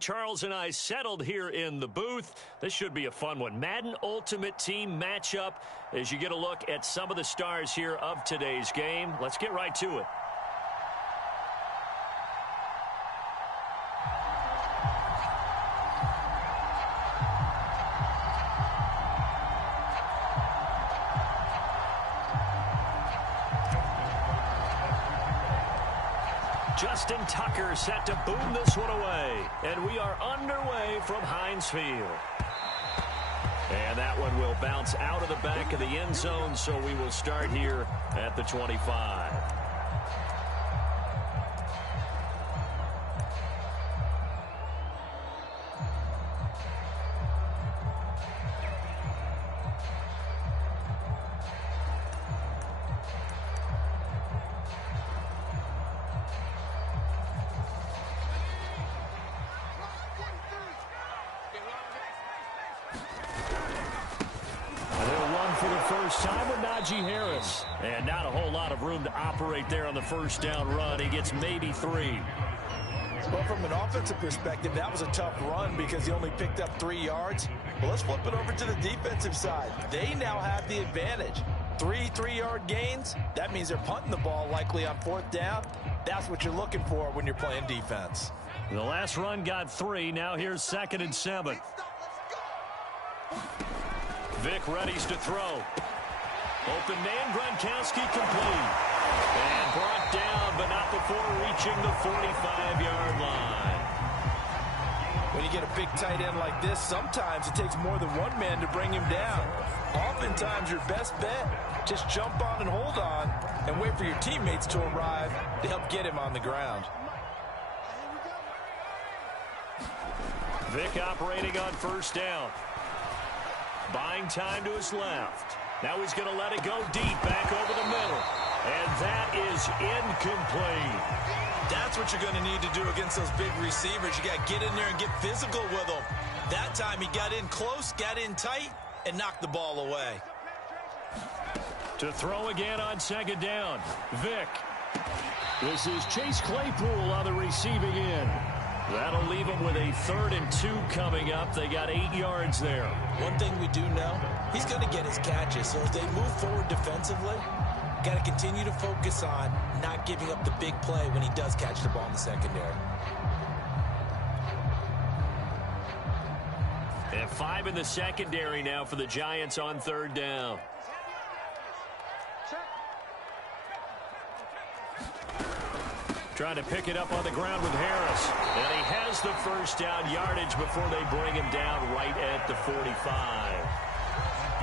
Charles and I settled here in the booth. This should be a fun one. Madden Ultimate Team matchup as you get a look at some of the stars here of today's game. Let's get right to it. Justin Tucker set to boom this one away. And we are underway from Heinz Field. And that one will bounce out of the back of the end zone, so we will start here at the 25. Harris. And not a whole lot of room to operate there on the first down run. He gets maybe 3. Well, from an offensive perspective, that was a tough run because he only picked up 3 yards. Well, let's flip it over to the defensive side. They now have the advantage. 3 3-yard gains. That means they're punting the ball likely on 4th down. That's what you're looking for when you're playing defense. The last run got 3. Now here's 2nd and 7. Vic readies to throw. Open man, Gronkowski complete. And brought down, but not before reaching the 45-yard line. When you get a big tight end like this, sometimes it takes more than one man to bring him down. Oftentimes, your best bet, just jump on and hold on and wait for your teammates to arrive to help get him on the ground. Vic operating on first down. Buying time to his left. Now he's going to let it go deep, back over the middle. And that is incomplete. That's what you're going to need to do against those big receivers. You got to get in there and get physical with them. That time he got in close, got in tight, and knocked the ball away. To throw again on 2nd down. Vic. This is Chase Claypool on the receiving end. That'll leave them with a 3rd and 2 coming up. They got 8 yards there. One thing we do know, he's going to get his catches. So as they move forward defensively, got to continue to focus on not giving up the big play when he does catch the ball in the secondary. And 5 in the secondary now for the Giants on 3rd down. Trying to pick it up on the ground with Harris. And he has the first down yardage before they bring him down right at the 45.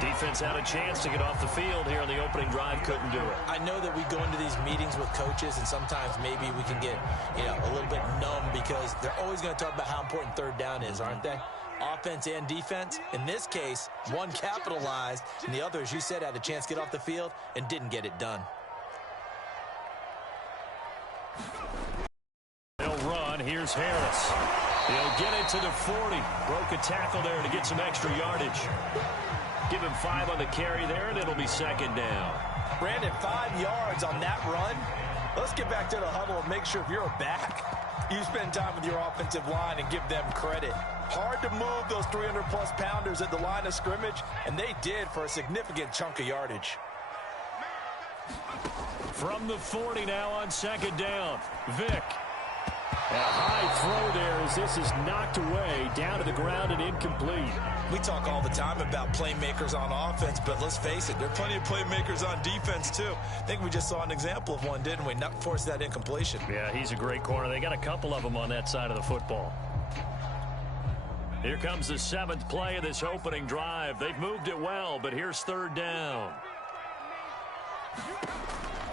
Defense had a chance to get off the field here on the opening drive. Couldn't do it. I know that we go into these meetings with coaches, and sometimes maybe we can get a little bit numb because they're always going to talk about how important 3rd down is, aren't they? Offense and defense. In this case, one capitalized, and the other, as you said, had a chance to get off the field and didn't get it done. They'll run. Here's Harris. He'll get it to the 40. Broke a tackle there to get some extra yardage. Give him 5 on the carry there, and it'll be 2nd down. Brandon, 5 yards on that run. Let's get back to the huddle and make sure if you're a back, you spend time with your offensive line and give them credit. Hard to move those 300-plus pounders at the line of scrimmage, and they did for a significant chunk of yardage. From the 40 now on 2nd down. Vic. A high throw there as this is knocked away, down to the ground and incomplete. We talk all the time about playmakers on offense, but let's face it, there are plenty of playmakers on defense too. I think we just saw an example of one, didn't we? Not force that incompletion. Yeah, he's a great corner. They got a couple of them on that side of the football. Here comes the 7th play of this opening drive. They've moved it well, but here's 3rd down.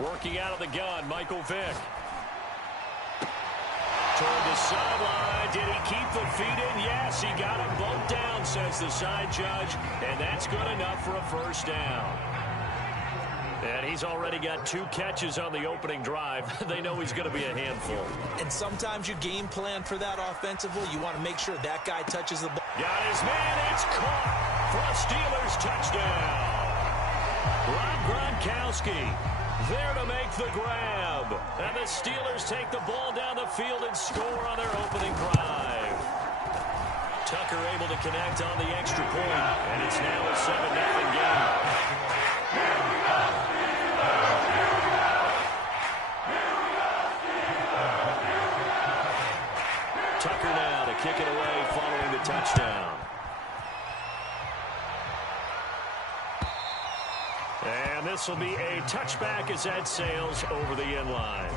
Working out of the gun, Michael Vick. Toward the sideline. Did he keep the feet in? Yes, he got him both down, says the side judge. And that's good enough for a first down. And he's already got 2 catches on the opening drive. They know he's going to be a handful. And sometimes you game plan for that offensively. You want to make sure that guy touches the ball. Got his man. It's caught for a Steelers touchdown. Rob Gronkowski there to make the grab. And the Steelers take the ball down the field and score on their opening drive. Tucker able to connect on the extra point, and it's now a 7-0 game. Tucker now to kick it away following the touchdown. And this will be a touchback as that sails over the end line.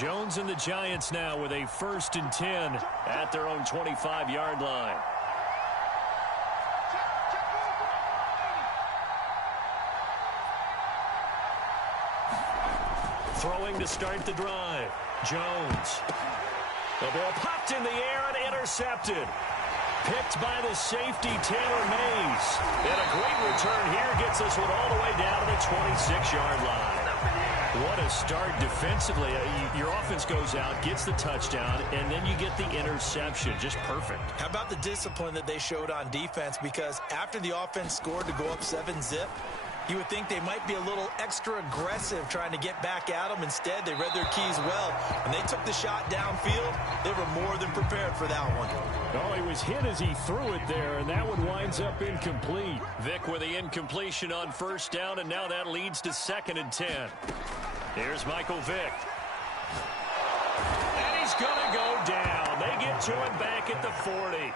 Jones and the Giants now with a 1st and 10 at their own 25-yard line. Throwing to start the drive. Jones. The ball popped in the air and intercepted. Picked by the safety, Taylor Mays. And a great return here gets this one all the way down to the 26-yard line. What a start defensively. Your offense goes out, gets the touchdown, and then you get the interception. Just perfect. How about the discipline that they showed on defense? Because after the offense scored to go up 7-zip, you would think they might be a little extra aggressive trying to get back at them. Instead, they read their keys well. When they took the shot downfield, they were more than prepared for that one. Oh, he was hit as he threw it there, and that one winds up incomplete. Vic with the incompletion on 1st down, and now that leads to 2nd and 10. Here's Michael Vick. And he's going to go down. They get to him back at the 40.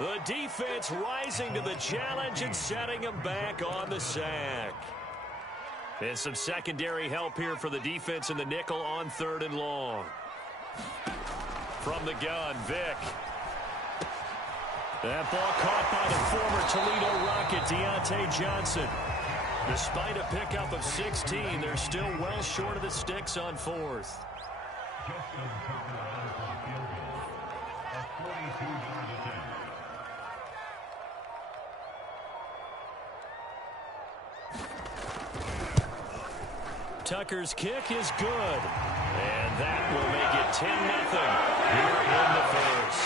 The defense rising to the challenge and setting him back on the sack. And some secondary help here for the defense in the nickel on 3rd and long. From the gun, Vick. That ball caught by the former Toledo Rocket, Deontay Johnson. Despite a pickup of 16, they're still well short of the sticks on 4th. Tucker's kick is good. And that will make it 10-0 here in the 1st.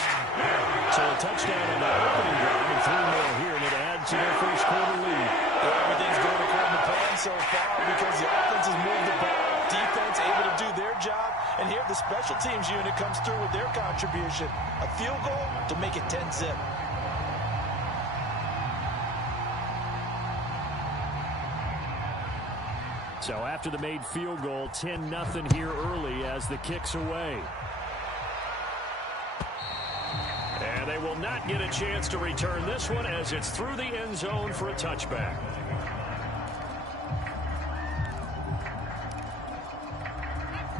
So a touchdown on the opening drive and 3 more here, and it adds to their 1st quarter lead. Well, everything's going according to plan so far because the offense has moved the ball. Defense able to do their job. And here the special teams unit comes through with their contribution. A field goal to make it 10-zip. So after the made field goal, 10-0 here early as the kick's away. And they will not get a chance to return this one as it's through the end zone for a touchback.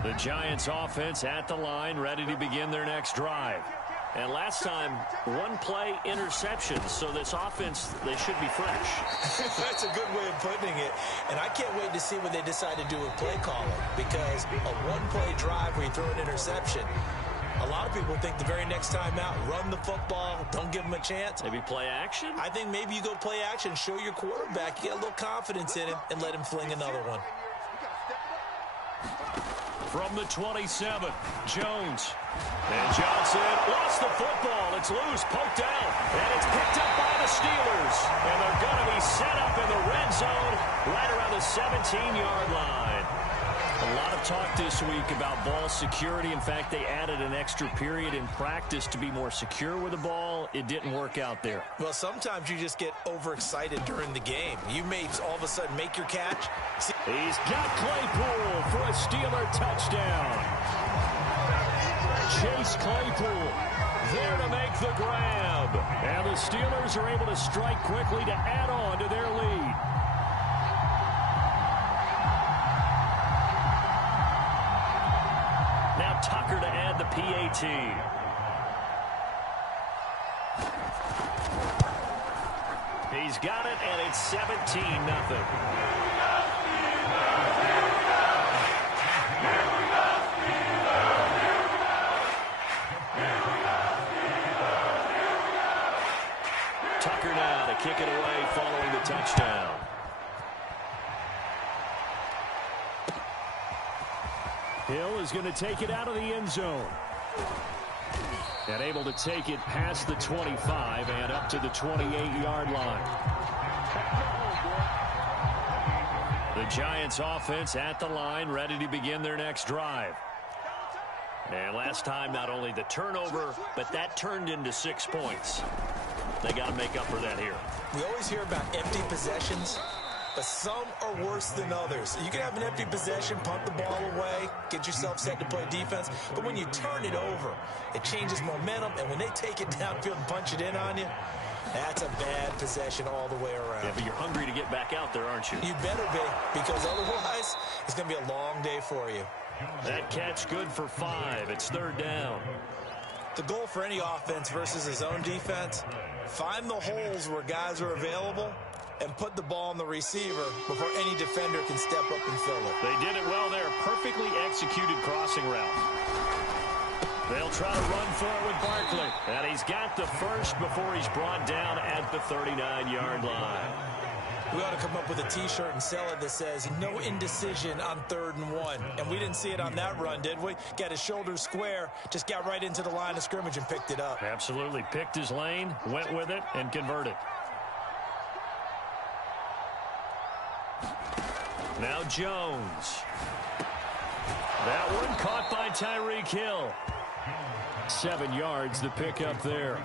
The Giants offense at the line, ready to begin their next drive. And last time, 1-play interceptions, so this offense, they should be fresh. That's a good way of putting it. And I can't wait to see what they decide to do with play calling, because a 1-play drive where you throw an interception, a lot of people think the very next time out, run the football, don't give them a chance. Maybe play action? I think maybe you go play action, show your quarterback, get a little confidence in him, and let him fling another one. From the 27, Jones. And Johnson lost the football. It's loose, poked out, and it's picked up by the Steelers. And they're going to be set up in the red zone right around the 17-yard line. A lot of talk this week about ball security. In fact, they added an extra period in practice to be more secure with the ball. It didn't work out there. Well, sometimes you just get overexcited during the game. You may all of a sudden make your catch. He's got Claypool for a Steeler touchdown. Chase Claypool there to make the grab. And the Steelers are able to strike quickly to add on to their lead. Now Tucker to add the PAT. He's got it, and it's 17-0. Tucker now to kick it away following the touchdown. Hill is going to take it out of the end zone. And able to take it past the 25 and up to the 28-yard line. The Giants offense at the line, ready to begin their next drive. And last time, not only the turnover, but that turned into 6 points. They got to make up for that here. We always hear about empty possessions, but some are worse than others. You can have an empty possession, punt the ball away, get yourself set to play defense, but when you turn it over, it changes momentum, and when they take it downfield and punch it in on you, that's a bad possession all the way around. Yeah, but you're hungry to get back out there, aren't you? You better be, because otherwise, it's going to be a long day for you. That catch good for 5. It's 3rd down. The goal for any offense versus his own defense, find the holes where guys are available and put the ball on the receiver before any defender can step up and fill it. They did it well there. Perfectly executed crossing route. They'll try to run for it with Barkley. And he's got the first before he's brought down at the 39-yard line. We ought to come up with a T-shirt and sell it that says, no indecision on 3rd and 1. And we didn't see it on that run, did we? Got his shoulders square, just got right into the line of scrimmage and picked it up. Absolutely. Picked his lane, went with it, and converted. Now Jones. That one caught by Tyreek Hill. 7 yards, the pickup there.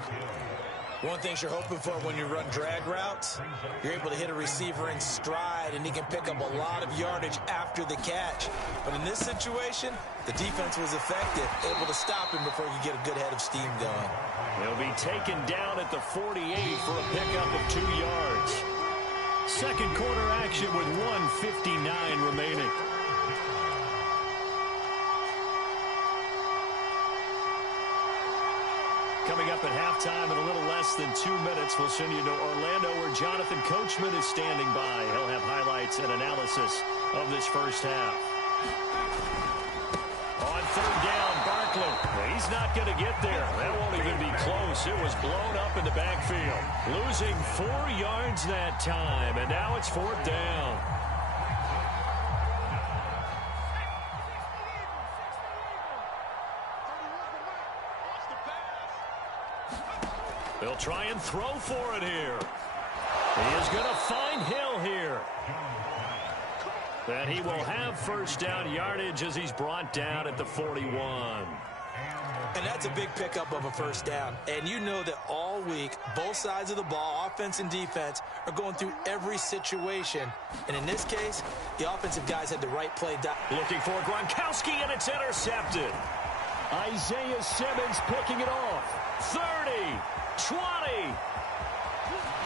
One thing you're hoping for when you run drag routes, you're able to hit a receiver in stride, and he can pick up a lot of yardage after the catch. But in this situation, the defense was effective, able to stop him before he could get a good head of steam going. He'll be taken down at the 48 for a pickup of 2 yards. Second quarter action with 1:59 remaining. Coming up at halftime in a little less than 2 minutes, we'll send you to Orlando where Jonathan Coachman is standing by. He'll have highlights and analysis of this first half. On 3rd down, Barkley. He's not going to get there. That won't even be close. It was blown up in the backfield. Losing 4 yards that time, and now it's 4th down. They'll try and throw for it here. He is going to find Hill here. And he will have 1st down yardage as he's brought down at the 41. And that's a big pickup of a 1st down. And you know that all week, both sides of the ball, offense and defense, are going through every situation. And in this case, the offensive guys had the right play down. Looking for Gronkowski, and it's intercepted. Isaiah Simmons picking it off. 30. 20.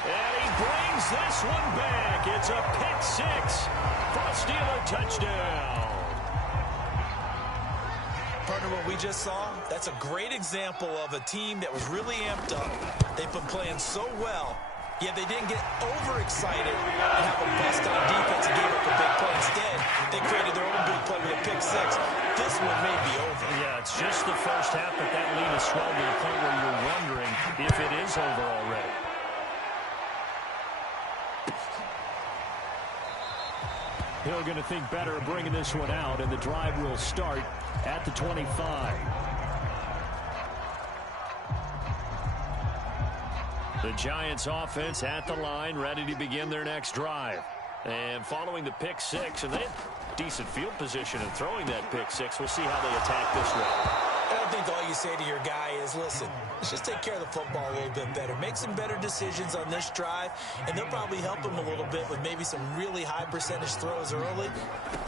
And he brings this one back. It's a pick 6 for a Steeler touchdown. Partner, what we just saw, that's a great example of a team that was really amped up. They've been playing so well, yet they didn't get overexcited and have a bust on defense and gave up a big play. Instead, they created their own big play with a pick 6. This one may be over. Yeah, it's just the first half, but that lead is swelled to the point where you're wondering if it is over already. Hill going to think better of bringing this one out, and the drive will start at the 25. The Giants offense at the line, ready to begin their next drive. And following the pick 6, and they had decent field position in throwing that pick 6. We'll see how they attack this one. I don't think all you say to your guy is, listen, let's just take care of the football a little bit better. Make some better decisions on this drive, and they'll probably help him a little bit with maybe some really high percentage throws early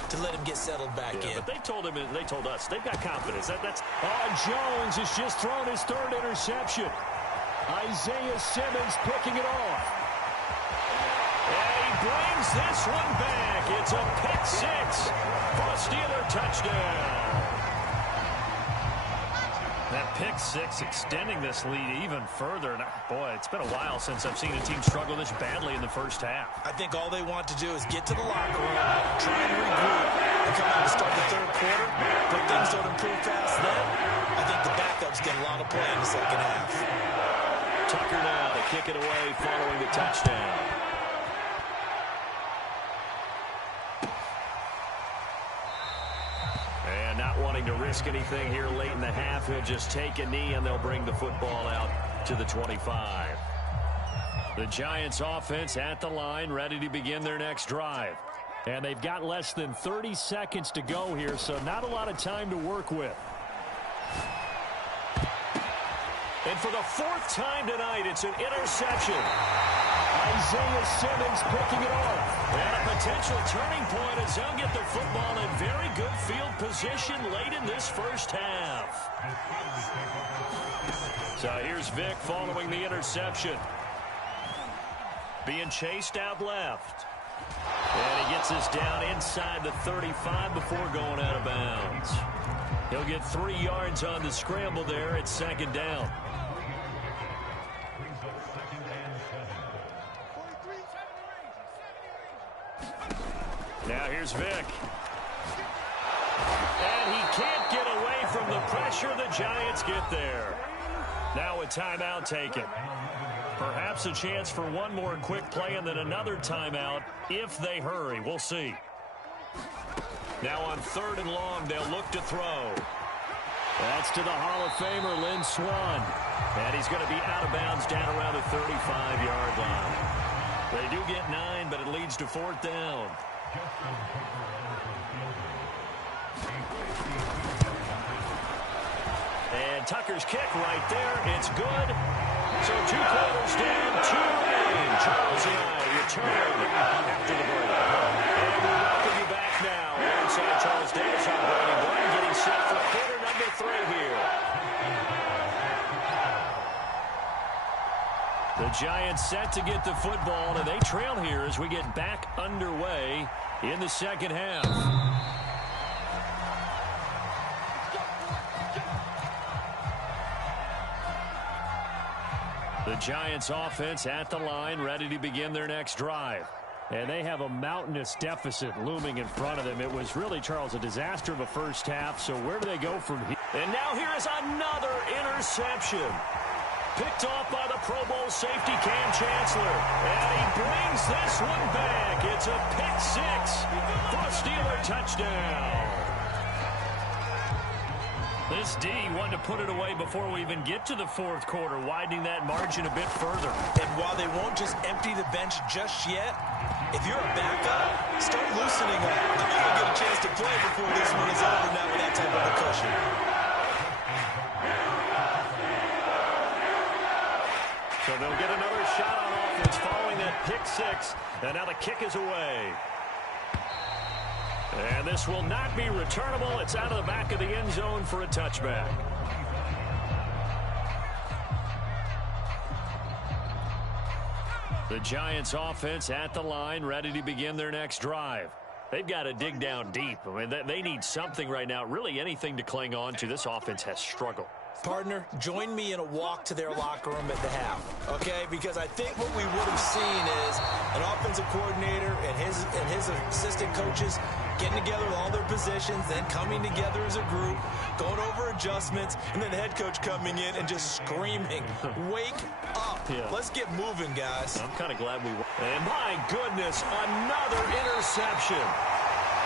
to let him get settled back in. But they told him, they told us, they've got confidence. Jones has just thrown his 3rd interception. Isaiah Simmons picking it off. And he brings this one back. It's a pick 6 for a Steeler touchdown. That pick 6 extending this lead even further. And boy, it's been a while since I've seen a team struggle this badly in the first half. I think all they want to do is get to the locker room, try and regroup, and come out and start the 3rd quarter. But things don't improve fast then. I think the backups get a lot of play in the 2nd half. Tucker now to kick it away following the touchdown. And not wanting to risk anything here late in the half, he'll just take a knee and they'll bring the football out to the 25. The Giants offense at the line, ready to begin their next drive. And they've got less than 30 seconds to go here, so not a lot of time to work with. And for the fourth time tonight, it's an interception. Isaiah Simmons picking it off. And a potential turning point as they'll get the football in very good field position late in this first half. So here's Vic following the interception. Being chased out left. And he gets us down inside the 35 before going out of bounds. He'll get 3 yards on the scramble there. It's second down. Now here's Vic. And he can't get away from the pressure. The Giants get there. Now a timeout taken. Perhaps a chance for one more quick play and then another timeout if they hurry. We'll see. Now on 3rd and long, they'll look to throw. That's to the Hall of Famer, Lynn Swann. And he's going to be out of bounds down around the 35-yard line. They do get 9, but it leads to 4th down. And Tucker's kick right there. It's good. So 2 quarters down, 2 remain. Charles and I return after the break. And we welcome you back now. Alongside Charles Davis on Brady Bunn, getting set for quarter number 3 here. The Giants set to get the football, and they trail here as we get back underway in the second half. The Giants offense at the line, ready to begin their next drive. And they have a mountainous deficit looming in front of them. It was really, Charles, a disaster of a first half. So where do they go from here? And now here is another interception. Picked off by the Pro Bowl safety Cam Chancellor. And he brings this one back. It's a pick-6 for a Steeler touchdown. This D wanted to put it away before we even get to the 4th quarter, widening that margin a bit further. And while they won't just empty the bench just yet, if you're a backup, start loosening up. You'll get a chance to play before this one is over now with that type of a cushion. So they'll get another shot on offense following that pick-6, and now the kick is away. And this will not be returnable. It's out of the back of the end zone for a touchback. The Giants offense at the line, ready to begin their next drive. They've got to dig down deep. I mean, they need something right now, really anything to cling on to. This offense has struggled. Partner, join me in a walk to their locker room at the half, okay? Because I think what we would have seen is an offensive coordinator and his assistant coaches getting together with all their positions, then coming together as a group, going over adjustments, and then the head coach coming in and just screaming, wake up. Yeah. Let's get moving, guys. I'm kind of glad we won. And my goodness, another interception.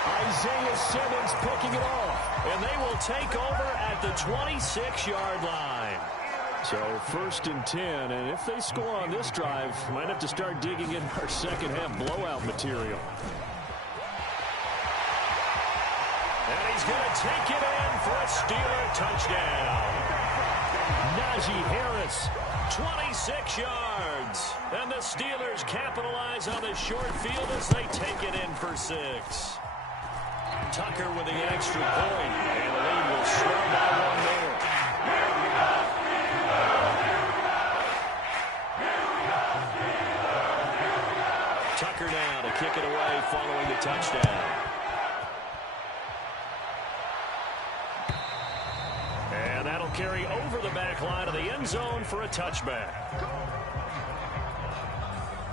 Isaiah Simmons picking it off. And they will take over at the 26-yard line. So 1st and 10, and if they score on this drive, might have to start digging in our second half blowout material. And he's going to take it in for a Steeler touchdown. Najee Harris, 26 yards. And the Steelers capitalize on the short field as they take it in for 6. Tucker with the extra point, and the lead will shrug by 1 more. Tucker now to kick it away following the touchdown. And that'll carry over the back line of the end zone for a touchback.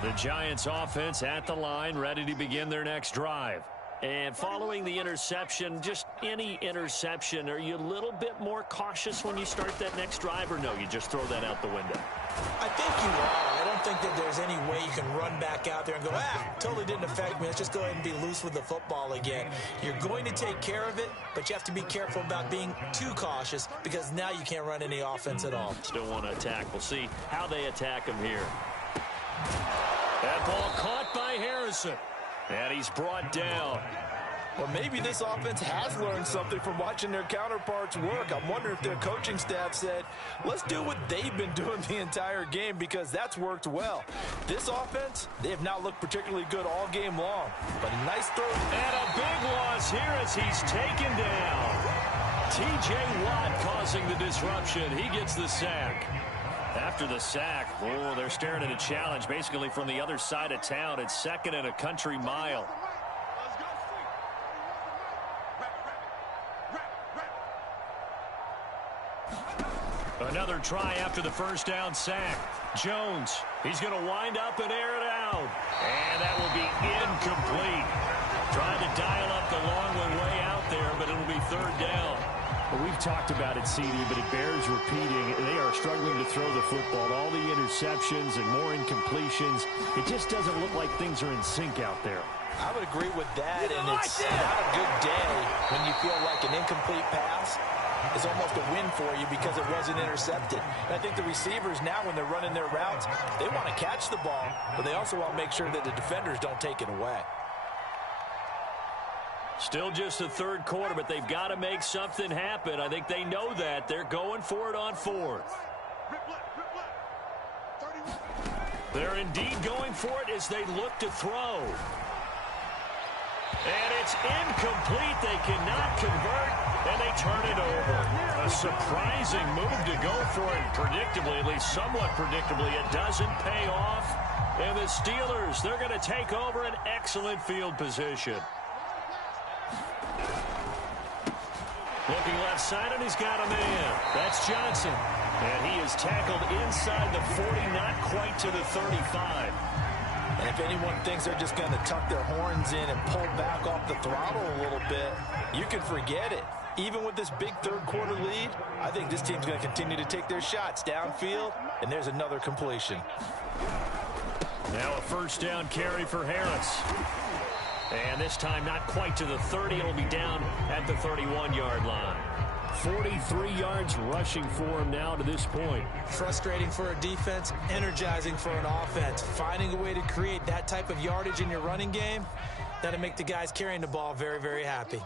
The Giants offense at the line, ready to begin their next drive. And following the interception, just any interception, are you a little bit more cautious when you start that next drive, or no, you just throw that out the window? I think you are. I don't think that there's any way you can run back out there and go, totally didn't affect me. Let's just go ahead and be loose with the football again. You're going to take care of it, but you have to be careful about being too cautious because now you can't run any offense at all. Still want to attack. We'll see how they attack him here. That ball caught by Harrison. And he's brought down. Well, maybe this offense has learned something from watching their counterparts work. I'm wondering if their coaching staff said, let's do what they've been doing the entire game because that's worked well. This offense, they have not looked particularly good all game long. But a nice throw. And a big loss here as he's taken down. T.J. Watt causing the disruption. He gets the sack. After the sack, they're staring at a challenge basically from the other side of town. It's second and a country mile. Another try after the first down sack. Jones, he's going to wind up and air it out. And that will be incomplete. Trying to dial up the long one way out there, but it'll be third down. Well, we've talked about it, CD, but it bears repeating. They are struggling to throw the football. All the interceptions and more incompletions. It just doesn't look like things are in sync out there. I would agree with that, and it's not a good day when you feel like an incomplete pass is almost a win for you because it wasn't intercepted. And I think the receivers now, when they're running their routes, they want to catch the ball, but they also want to make sure that the defenders don't take it away. Still just the third quarter, but they've got to make something happen. I think they know that. They're going for it on fourth. They're indeed going for it as they look to throw. And it's incomplete. They cannot convert, and they turn it over. A surprising move to go for it. Predictably, at least somewhat predictably, it doesn't pay off. And the Steelers, they're going to take over an excellent field position. Looking left side, and he's got a man. That's Johnson. And he is tackled inside the 40, not quite to the 35. And if anyone thinks they're just going to tuck their horns in and pull back off the throttle a little bit, you can forget it. Even with this big third quarter lead, I think this team's going to continue to take their shots downfield, and there's another completion. Now a first down carry for Harris. And this time not quite to the 30. It'll be down at the 31-yard line. 43 yards rushing for him now to this point. Frustrating for a defense, energizing for an offense. Finding a way to create that type of yardage in your running game, that'll make the guys carrying the ball very, very happy.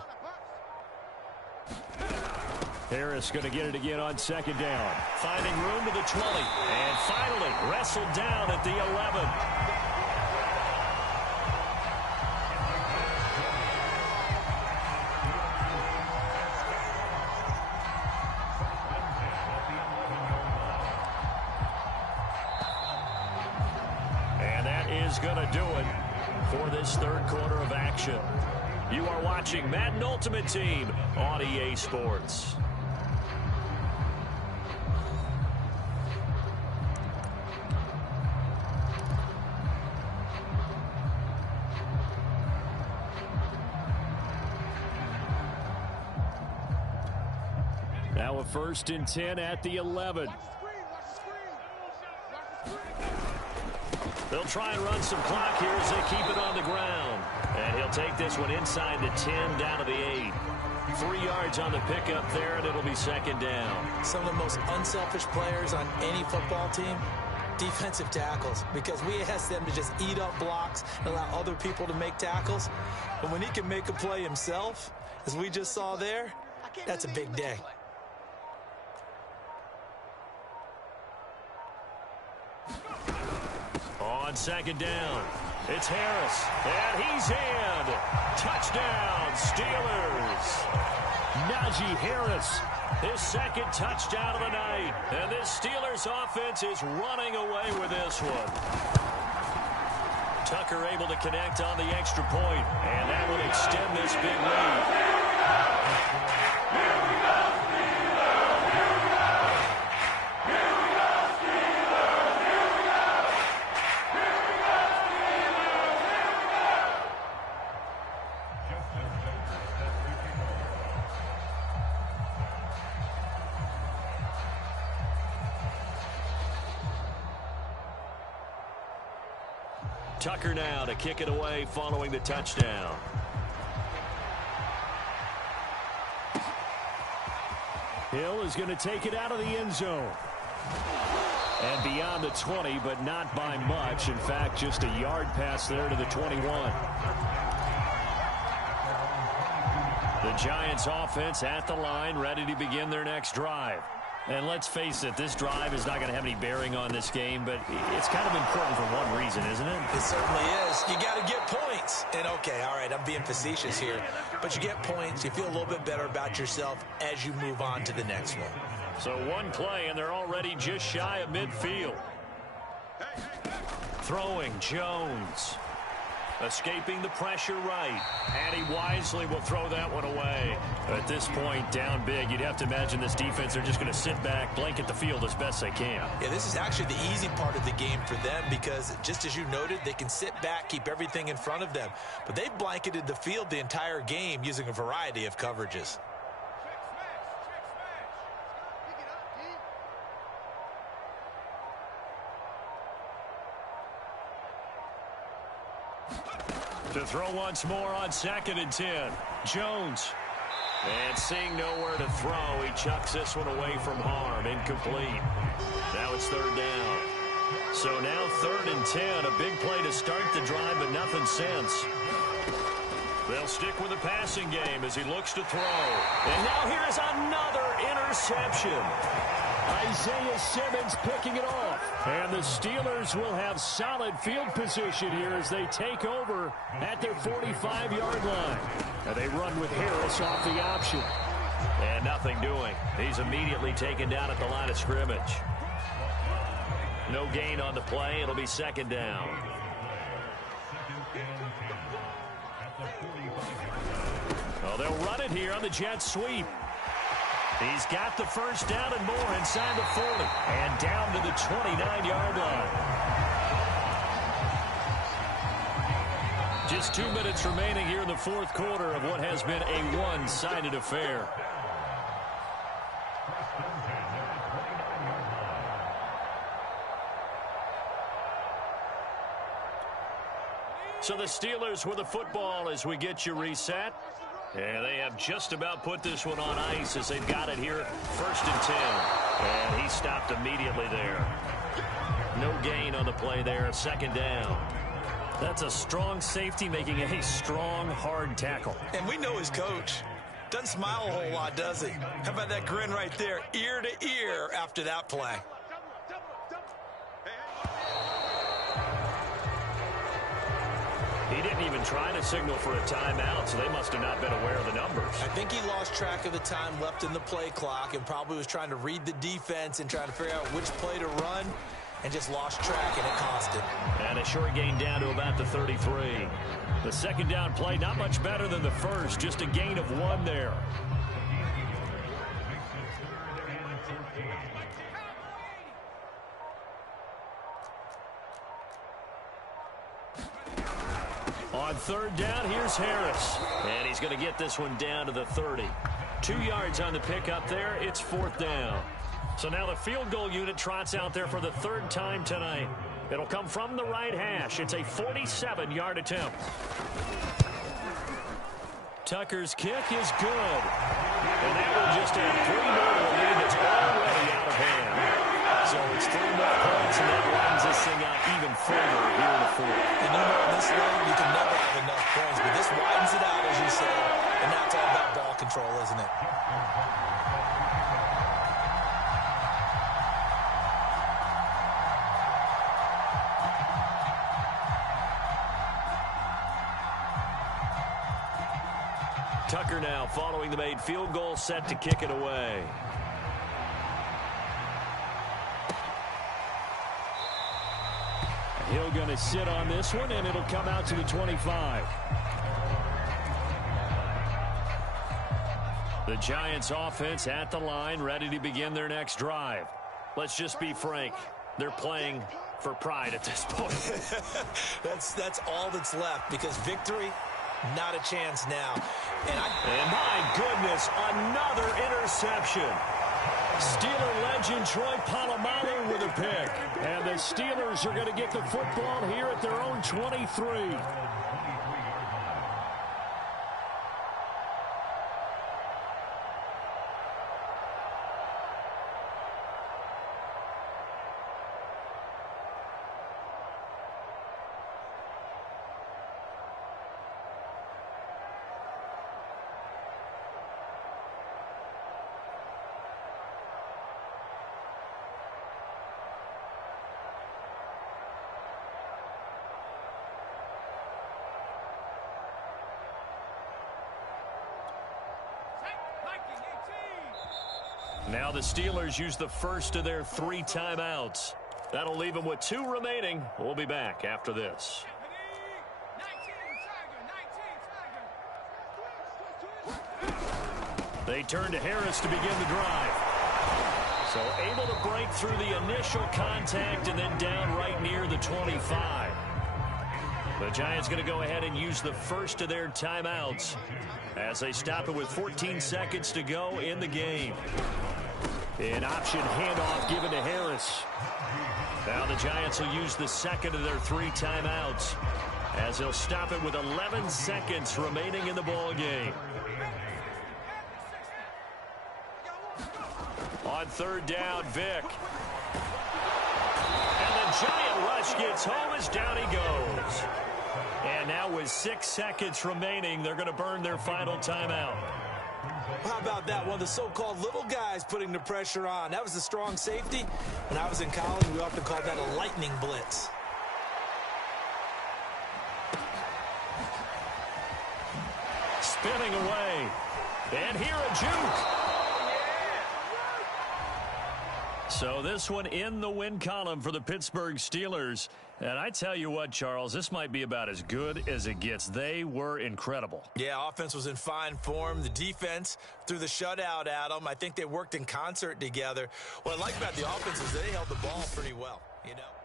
Harris going to get it again on second down. Finding room to the 20. And finally wrestled down at the 11. Is going to do it for this third quarter of action. You are watching Madden Ultimate Team on EA Sports. Now a 1st and 10 at the 11. They'll try and run some clock here as they keep it on the ground. And he'll take this one inside the 10, down to the 8. 3 yards on the pickup there, and it'll be second down. Some of the most unselfish players on any football team, defensive tackles, because we ask them to just eat up blocks and allow other people to make tackles. But when he can make a play himself, as we just saw there, that's a big day. On second down, it's Harris, and he's in. Touchdown, Steelers. Najee Harris, his second touchdown of the night. And this Steelers offense is running away with this one. Tucker able to connect on the extra point, and that would extend this big lead. Tucker now to kick it away following the touchdown. Hill is going to take it out of the end zone. And beyond the 20, but not by much. In fact, just a yard pass there to the 21. The Giants offense at the line, ready to begin their next drive. And let's face it, this drive is not going to have any bearing on this game, but it's kind of important for one reason, isn't it? It certainly is. You got to get points. And okay, all right, I'm being facetious here, but you get points, you feel a little bit better about yourself as you move on to the next one. So one play, and they're already just shy of midfield. Throwing, Jones. Escaping the pressure right. And he wisely will throw that one away. At this point, down big, you'd have to imagine this defense are just going to sit back, blanket the field as best they can. Yeah, this is actually the easy part of the game for them because, just as you noted, they can sit back, keep everything in front of them. But they've blanketed the field the entire game using a variety of coverages. To throw once more on 2nd and 10. Jones. And seeing nowhere to throw, he chucks this one away from harm. Incomplete. Now it's 3rd down. So now 3rd and 10. A big play to start the drive, but nothing since. They'll stick with the passing game as he looks to throw. And now here's another interception. Isaiah Simmons picking it off. And the Steelers will have solid field position here as they take over at their 45-yard line. And they run with Harris off the option. And nothing doing. He's immediately taken down at the line of scrimmage. No gain on the play. It'll be 2nd down. Well, they'll run it here on the jet sweep. He's got the 1st down and more inside the 40. And down to the 29-yard line. Just 2 minutes remaining here in the 4th quarter of what has been a one-sided affair. So the Steelers with the football as we get you reset. And they have just about put this one on ice as they've got it here. 1st and 10. And he stopped immediately there. No gain on the play there. 2nd down. That's a strong safety making a strong, hard tackle. And we know his coach. Doesn't smile a whole lot, does he? How about that grin right there? Ear to ear after that play. He didn't even try to signal for a timeout, so they must have not been aware of the numbers. I think he lost track of the time left in the play clock and probably was trying to read the defense and trying to figure out which play to run and just lost track, and it cost him. And a short gain down to about the 33. The 2nd down play, not much better than the first, just a gain of 1 there. On 3rd down, here's Harris. And he's going to get this one down to the 30. 2 yards on the pickup there. It's 4th down. So now the field goal unit trots out there for the 3rd time tonight. It'll come from the right hash. It's a 47-yard attempt. Tucker's kick is good. And that will just add 3 more to a lead that's already out of hand. So it's 3 more points, and that widens this thing out even further here in the 4th. And you know, in this league, you can never have enough points, but this widens it out, as you said, and now it's all about ball control, isn't it? Tucker now following the made field goal, set to kick it away. Hill going to sit on this one, and it'll come out to the 25. The Giants offense at the line, ready to begin their next drive. Let's just be frank. They're playing for pride at this point. That's all that's left, because victory, not a chance now. And my goodness, another interception. Steeler legend Troy Polamalu with a pick. And the Steelers are going to get the football here at their own 23. Now the Steelers use the first of their 3 timeouts. That'll leave them with 2 remaining. We'll be back after this. They turn to Harris to begin the drive. So able to break through the initial contact and then down right near the 25. The Giants going to go ahead and use the first of their timeouts as they stop it with 14 seconds to go in the game. An option handoff given to Harris. Now the Giants will use the second of their 3 timeouts as they'll stop it with 11 seconds remaining in the ball game. On 3rd down, Vick. And the Giant rush gets home as down he goes. And now with 6 seconds remaining, they're going to burn their final timeout. How about that? One of the so-called little guys putting the pressure on. That was a strong safety. When I was in college, we often called that a lightning blitz. Spinning away. And here a juke. So this one in the win column for the Pittsburgh Steelers. And I tell you what, Charles, this might be about as good as it gets. They were incredible. Yeah, offense was in fine form. The defense threw the shutout at them. I think they worked in concert together. What I like about the offense is they held the ball pretty well, you know.